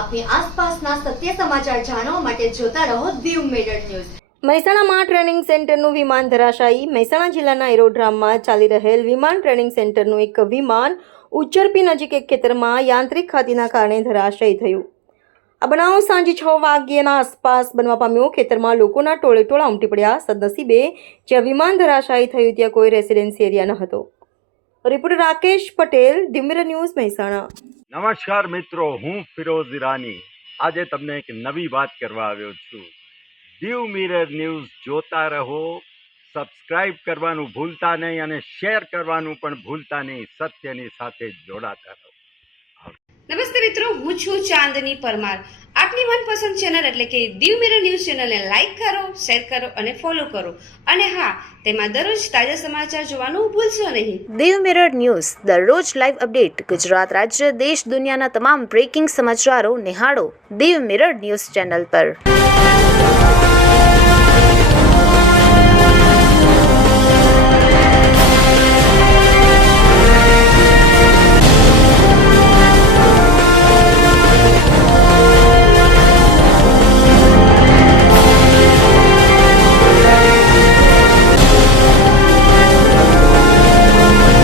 આપની આસપાસના સત્ય સમાચાર જાણવા માટે જોતા રહો દીવ મિરર ન્યૂઝ। મહેસાણામાં ટ્રેનિંગ સેન્ટરનું વિમાન ધરાશાયી। મહેસાણા જિલ્લાના એરોડ્રામમાં ચાલી રહેલ વિમાન ટ્રેનિંગ સેન્ટરનું એક વિમાન ઉચ્ચરપી નજીક એક ખેતરમાં યાંત્રિક ખાતીના કારણે ધરાશાયી થયું। આ બનાવ સાંજે 6 વાગ્યાના આસપાસ બનવા પામ્યો। ખેતરમાં લોકોના ટોળેટોળા ઉમટી પડ્યા। સદનસીબે જ્યાં વિમાન ધરાશાયી થયું ત્યાં કોઈ રેસિડેન્સી એરિયા ન હતો। Reporter Rakesh Patel, Diu mirror news, Mehsana. નમસ્કાર મિત્રો, હું ફિરોઝ ઈરાની આજે તમને એક નવી વાત કરવા આવ્યો છું। દીવ મિરર ન્યૂઝ જોતા રહો, સબસ્ક્રાઇબ કરવાનું ભૂલતા નહીં અને શેર કરવાનું પણ ભૂલતા નહીં। સત્યની સાથે જોડાતા રહો। નમસ્તે મિત્રો, હું છું ચાંદની પરમાર। આપની મનપસંદ ચેનલ એટલે કે દીવ મિરર ન્યૂઝ ચેનલને લાઈક કરો, શેર કરો અને ફોલો કરો। અને હા, તેમાં દરરોજ તાજા સમાચાર જોવાનું ભૂલશો નહીં। દીવ મિરર ન્યૂઝ દરરોજ લાઈવ અપડેટ, ગુજરાત રાજ્ય, દેશ દુનિયાના તમામ બ્રેકિંગ સમાચારો નિહાળો દીવ મિરર ન્યૂઝ ચેનલ પર।